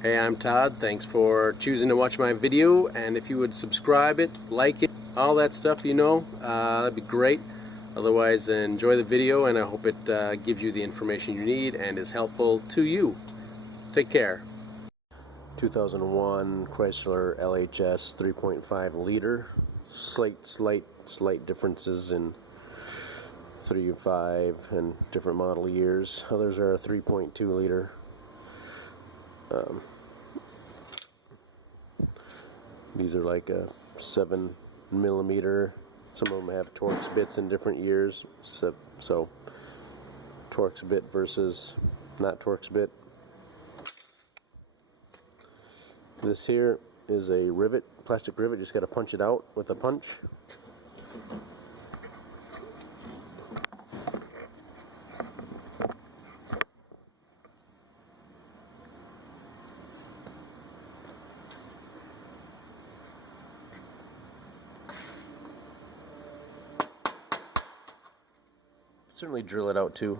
Hey, I'm Todd. Thanks for choosing to watch my video, and if you would subscribe it, like it, all that stuff, that'd be great. Otherwise, enjoy the video, and I hope it gives you the information you need and is helpful to you. Take care. 2001 Chrysler LHS 3.5 liter. Slight differences in 3 and 5 and different model years. Others are a 3.2 liter. These are like a 7mm. Some of them have Torx bits in different years. So Torx bit versus not Torx bit. This here is a rivet, plastic rivet. Just got to punch it out with a punch. Certainly drill it out too.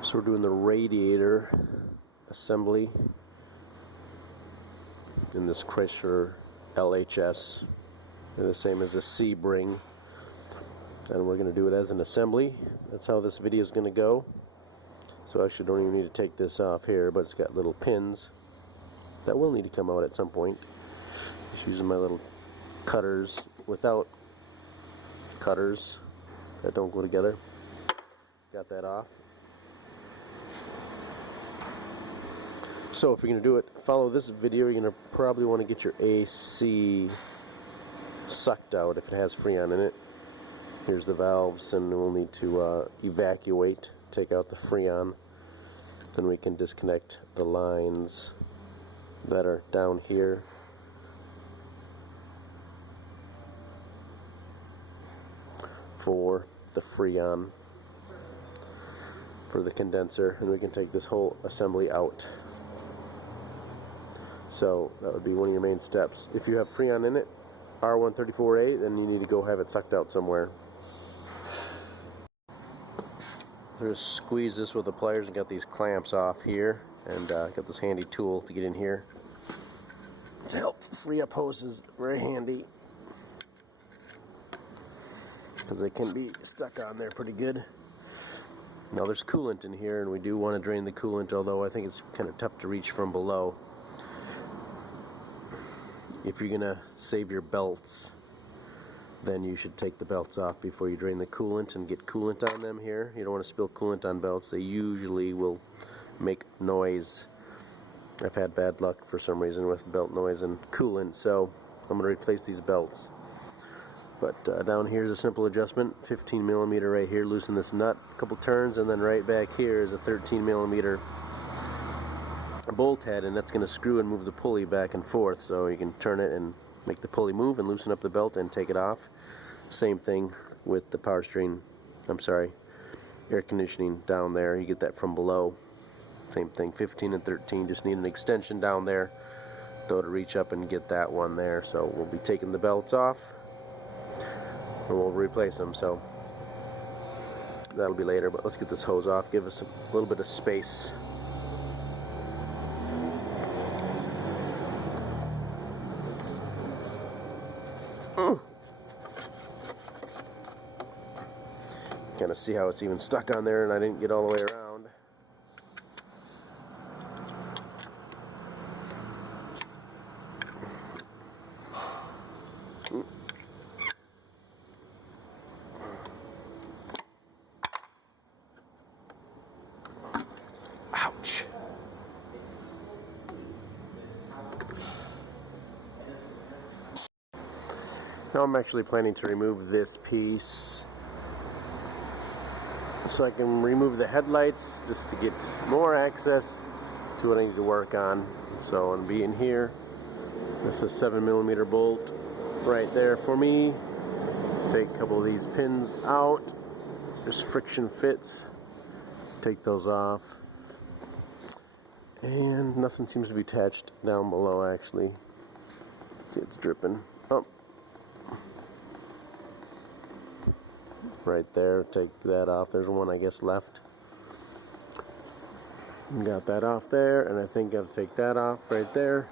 So we're doing the radiator assembly in this Chrysler LHS. They're the same as a C-bring, and we're going to do it as an assembly. That's how this video is going to go. So I actually don't even need to take this off here, but it's got little pins that will need to come out at some point. Just using my little cutters without cutters that don't go together. Got that off. So if you're going to do it, follow this video, you're going to probably want to get your AC sucked out if it has Freon in it. Here's the valves, and we'll need to evacuate, take out the Freon. Then we can disconnect the lines that are down here. For the Freon, for the condenser, and we can take this whole assembly out. So that would be one of your main steps. If you have Freon in it, R134A, then you need to go have it sucked out somewhere. Just squeeze this with the pliers and got these clamps off here, and got this handy tool to get in here to help free up hoses. Very handy, because they can be stuck on there pretty good. Now there's coolant in here, and we do want to drain the coolant, although I think it's kind of tough to reach from below. If you're gonna save your belts, then you should take the belts off before you drain the coolant and get coolant on them here. You don't want to spill coolant on belts. They usually will make noise. I've had bad luck for some reason with belt noise and coolant, so I'm gonna replace these belts. But down here is a simple adjustment. 15mm right here, loosen this nut a couple turns, and then right back here is a 13mm bolt head, and that's going to screw and move the pulley back and forth, so you can turn it and make the pulley move and loosen up the belt and take it off. Same thing with the air conditioning down there. You get that from below. Same thing, 15 and 13, just need an extension down there though to reach up and get that one there. So we'll be taking the belts off and we'll replace them, so that'll be later. But let's get this hose off, give us a little bit of space. Kind of see how it's even stuck on there, and I didn't get all the way around. Now I'm actually planning to remove this piece so I can remove the headlights just to get more access to what I need to work on. So I'm being here. This is a 7mm bolt right there for me. Take a couple of these pins out. Just friction fits. Take those off. And nothing seems to be attached down below actually. See, it's dripping. Oh. Right there, take that off. There's one I guess left. Got that off there, and I think I'll take that off right there.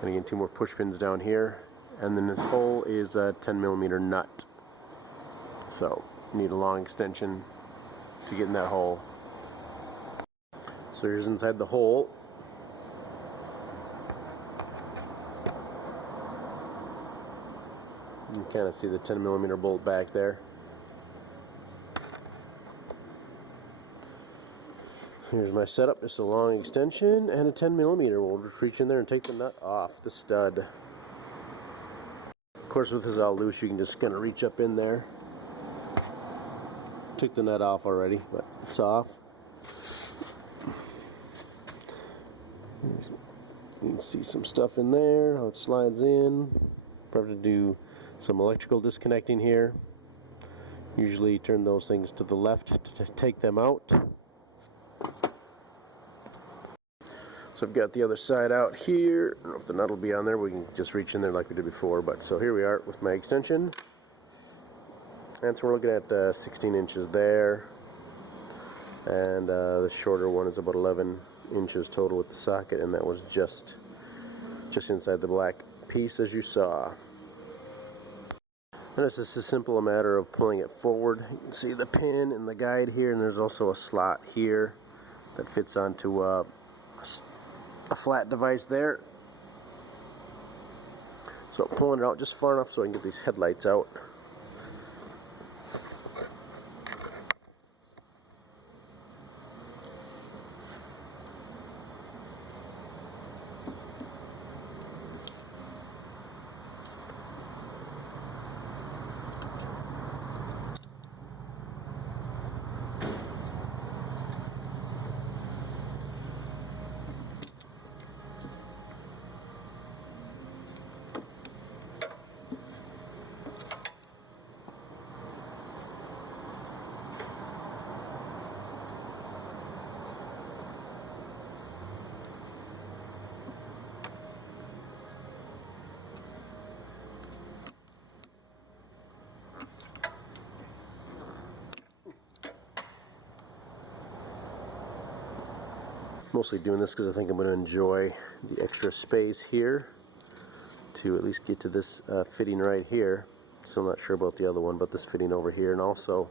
And again, 2 more push pins down here. And then this hole is a 10mm nut. So, need a long extension to get in that hole. So here's inside the hole. You can kind of see the 10mm bolt back there. Here's my setup, just a long extension and a 10mm. We'll just reach in there and take the nut off the stud. Of course, with this all loose, you can just kind of reach up in there. Took the nut off already, but it's off. You can see some stuff in there, how it slides in. Probably do some electrical disconnecting here. Usually turn those things to the left to take them out. So I've got the other side out here. I don't know if the nut will be on there. We can just reach in there like we did before. But so here we are with my extension. And so we're looking at 16 inches there. And the shorter one is about 11 inches total with the socket. And that was just inside the black piece as you saw. And it's just as simple a matter of pulling it forward. You can see the pin and the guide here. And there's also a slot here that fits onto a flat device there. So I'm pulling it out just far enough so I can get these headlights out. Mostly doing this because I think I'm going to enjoy the extra space here to at least get to this fitting right here. So I'm not sure about the other one, but this fitting over here, and also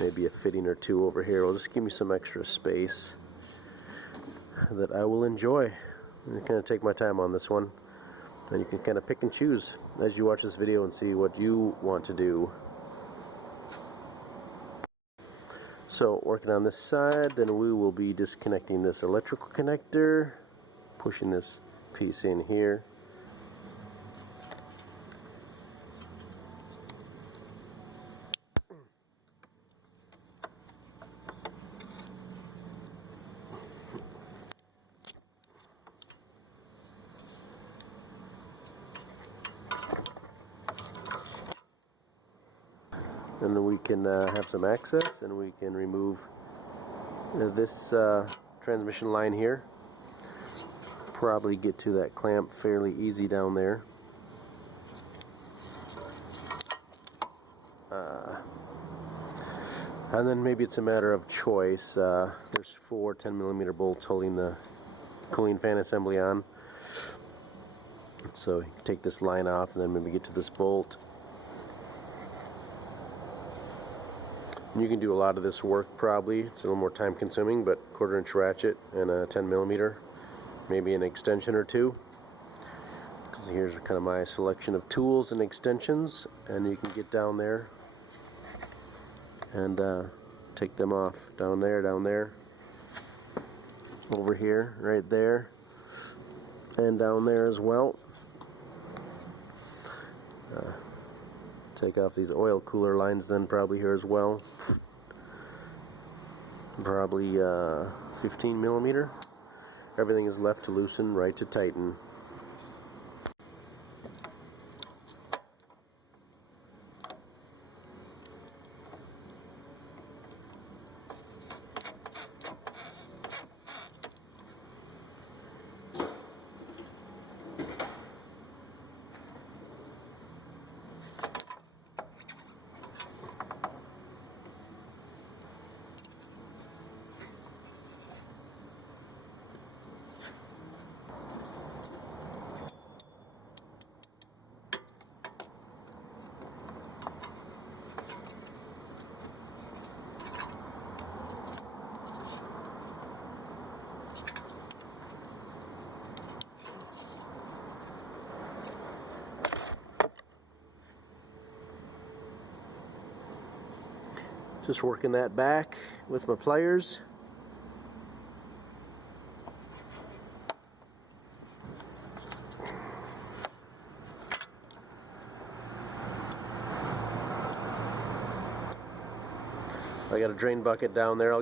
maybe a fitting or two over here will just give me some extra space that I will enjoy. I'm kind of take my time on this one, and you can kind of pick and choose as you watch this video and see what you want to do. So working on this side, then we will be disconnecting this electrical connector, pushing this piece in here. And then we can have some access, and we can remove this transmission line here. Probably get to that clamp fairly easy down there. And then maybe it's a matter of choice. There's 4 10mm bolts holding the cooling fan assembly on. So you can take this line off and then maybe get to this bolt. And you can do a lot of this work probably. It's a little more time consuming, but 1/4-inch ratchet and a 10mm, maybe an extension or two. Because here's kind of my selection of tools and extensions, and you can get down there and take them off. Down there, over here, right there, and down there as well. Take off these oil cooler lines then probably here as well. Probably 15 millimeter. Everything is left to loosen, right to tighten. Just working that back with my pliers. I got a drain bucket down there.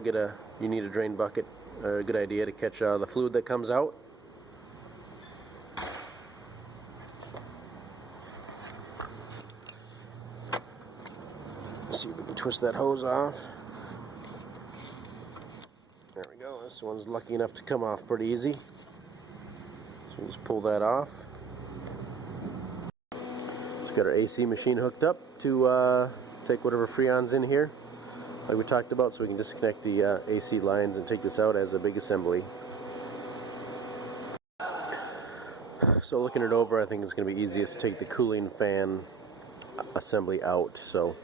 You need a drain bucket. A good idea to catch the fluid that comes out. See if we can twist that hose off. There we go. This one's lucky enough to come off pretty easy. So we'll just pull that off. Just got our AC machine hooked up to take whatever freon's in here, like we talked about, so we can disconnect the AC lines and take this out as a big assembly. So looking it over, I think it's going to be easiest to take the cooling fan assembly out. So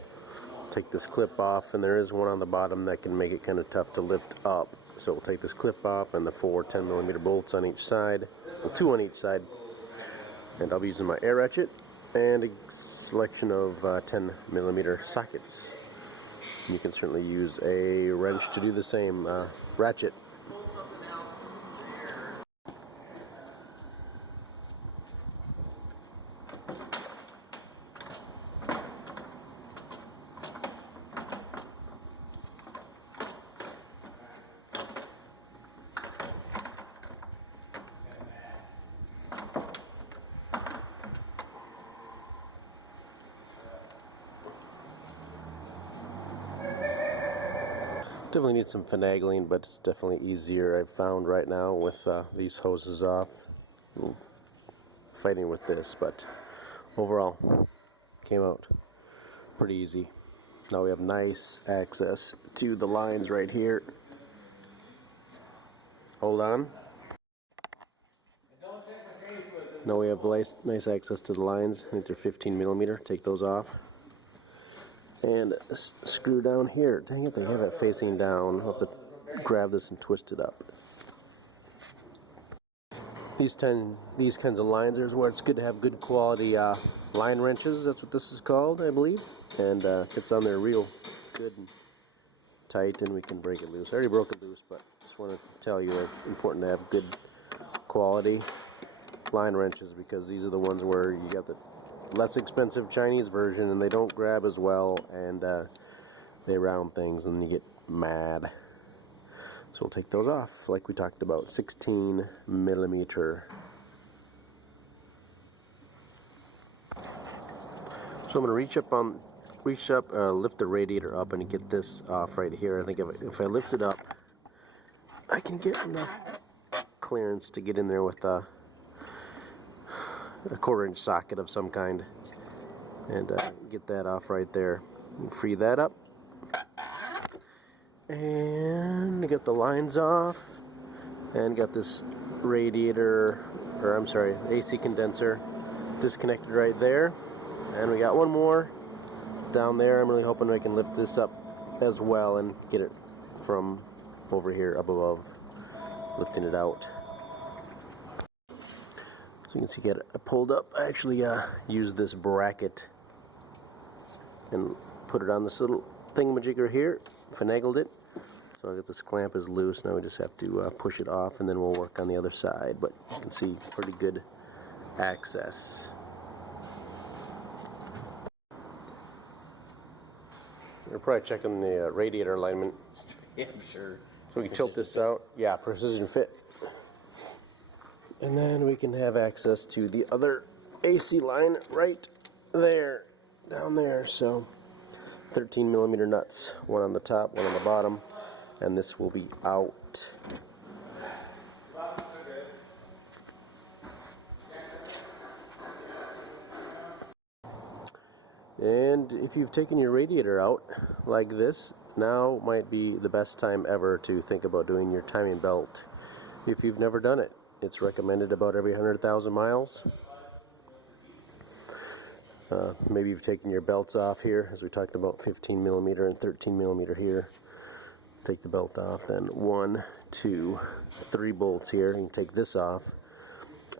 take this clip off, and there is one on the bottom that can make it kind of tough to lift up. So we'll take this clip off and the 4 10 millimeter bolts on each side, well, 2 on each side, and I'll be using my air ratchet and a selection of 10 millimeter sockets. You can certainly use a wrench to do the same, ratchet. Definitely need some finagling, but it's definitely easier, I've found right now, with these hoses off. Fighting with this, but overall came out pretty easy. Now we have nice access to the lines right here. Hold on. Now we have nice access to the lines. I think they're 15 millimeter. Take those off. And screw down here. Dang it, they have it facing down. I'll have to grab this and twist it up. These kinds of lines are where it's good to have good quality line wrenches. That's what this is called, I believe. And it's on there real good and tight, and we can break it loose. I already broke it loose, but just want to tell you it's important to have good quality line wrenches, because these are the ones where you got the less expensive Chinese version and they don't grab as well, and they round things and you get mad. So we'll take those off like we talked about. 16 millimeter. So I'm going to reach up, lift the radiator up and get this off right here. I think if I lift it up, I can get enough clearance to get in there with a 1/4-inch socket of some kind, and get that off right there. And free that up, and get the lines off, and got this radiator, or I'm sorry, AC condenser disconnected right there. And we got one more down there. I'm really hoping I can lift this up as well and get it from over here up above, lifting it out. So you can see, get it pulled up. I actually used this bracket and put it on this little thingamajigger here, finagled it. So I got this clamp is loose. Now we just have to push it off, and then we'll work on the other side. But you can see pretty good access. You're probably checking the radiator alignment. Yeah, I'm sure. So we can tilt this out. Yeah, precision fit. And then we can have access to the other AC line right there, down there. So 13 millimeter nuts, one on the top, one on the bottom, and this will be out. And if you've taken your radiator out like this, now might be the best time ever to think about doing your timing belt. If you've never done it, it's recommended about every 100,000 miles. Maybe you've taken your belts off here, as we talked about 15 millimeter and 13 millimeter here. Take the belt off, then 1, 2, 3 bolts here. You can take this off.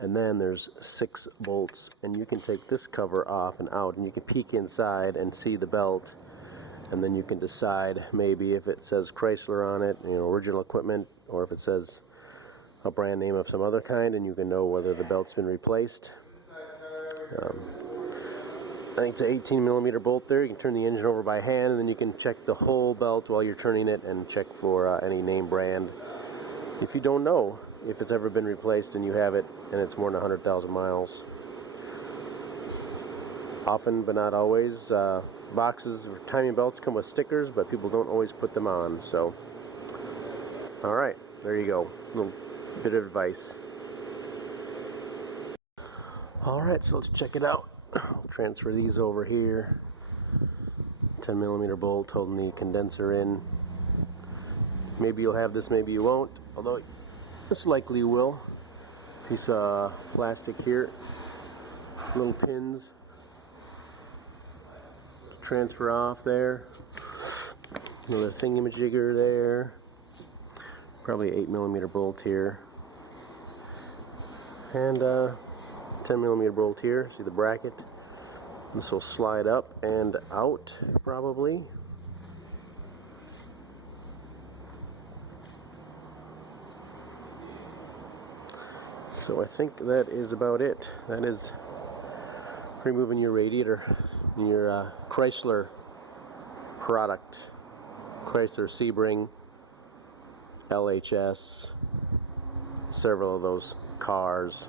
And then there's 6 bolts, and you can take this cover off and out, and you can peek inside and see the belt, and then you can decide maybe if it says Chrysler on it, you know, original equipment, or if it says a brand name of some other kind, and you can know whether the belt's been replaced. I think it's an 18 millimeter bolt there. You can turn the engine over by hand, and then you can check the whole belt while you're turning it and check for any name brand. If you don't know if it's ever been replaced and you have it and it's more than 100,000 miles. Often, but not always, boxes or timing belts come with stickers, but people don't always put them on. So, alright, there you go. A little bit of advice. Alright, so let's check it out. I'll transfer these over here. 10 millimeter bolt holding the condenser in. Maybe you'll have this, maybe you won't, although this likely you will. Piece of plastic here, little pins, transfer off there, another thingamajigger there, probably 8 millimeter bolt here, and 10 millimeter bolt here. See the bracket? This will slide up and out probably. So I think that is about it. That is removing your radiator in your Chrysler product. Chrysler Sebring, LHS, several of those cars.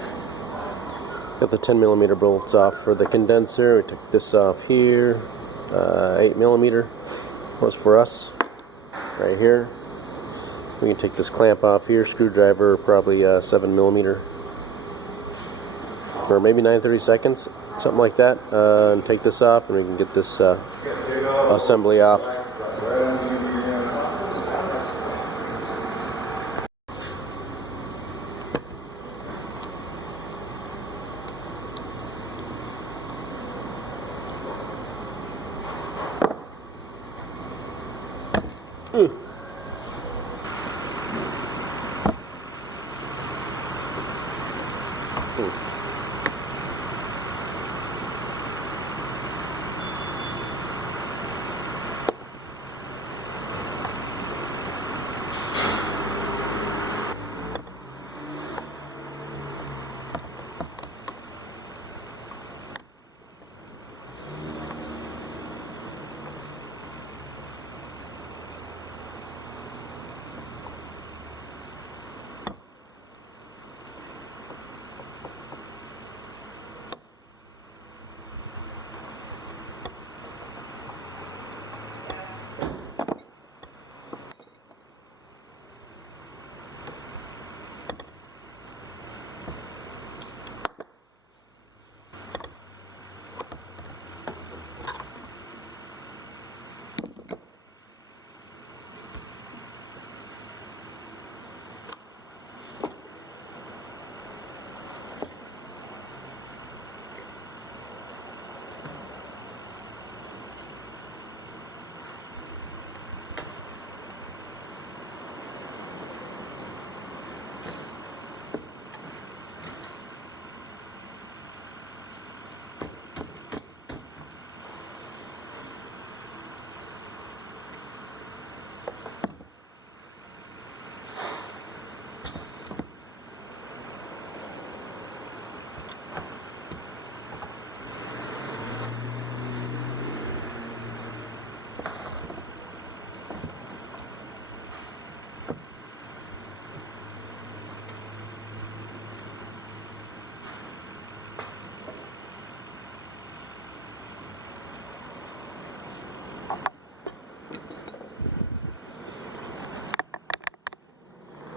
Got the 10 millimeter bolts off for the condenser. We took this off here. 8 millimeter was for us right here. We can take this clamp off here, screwdriver, probably 7 millimeter, or maybe 9/32, something like that, and take this off, and we can get this assembly off.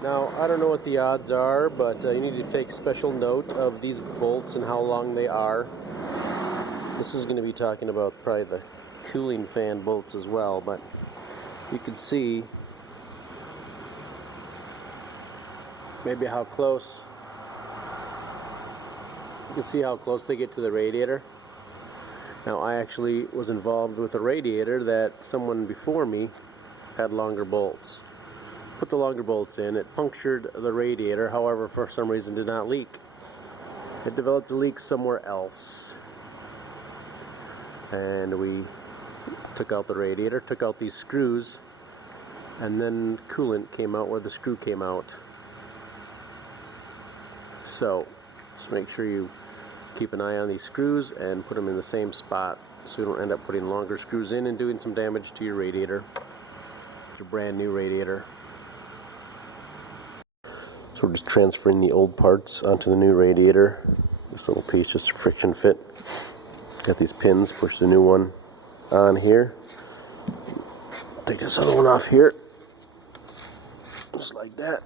Now, I don't know what the odds are, but you need to take special note of these bolts and how long they are. This is going to be talking about probably the cooling fan bolts as well, but you can see maybe how close, you can see how close they get to the radiator. Now, I actually was involved with a radiator that someone before me had longer bolts. Put the longer bolts in, it punctured the radiator, however, for some reason did not leak. It developed a leak somewhere else. And we took out the radiator, took out these screws, and then coolant came out where the screw came out. So, just make sure you keep an eye on these screws and put them in the same spot so you don't end up putting longer screws in and doing some damage to your radiator. It's a brand new radiator. So we're just transferring the old parts onto the new radiator. This little piece, just a friction fit. Got these pins, push the new one on here. Take this other one off here. Just like that.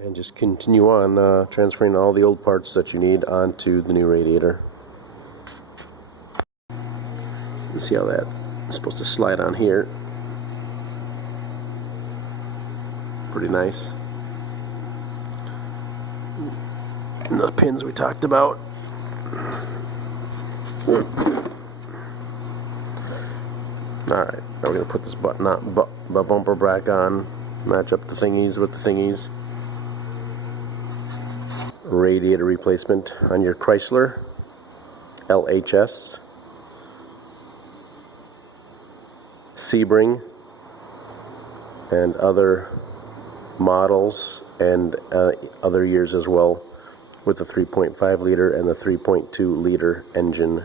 And just continue on transferring all the old parts that you need onto the new radiator. See how that is supposed to slide on here. Pretty nice. And the pins we talked about. Alright, now we're going to put this bumper back on. Match up the thingies with the thingies. Radiator replacement on your Chrysler LHS. Sebring and other models and other years as well, with the 3.5 liter and the 3.2 liter engine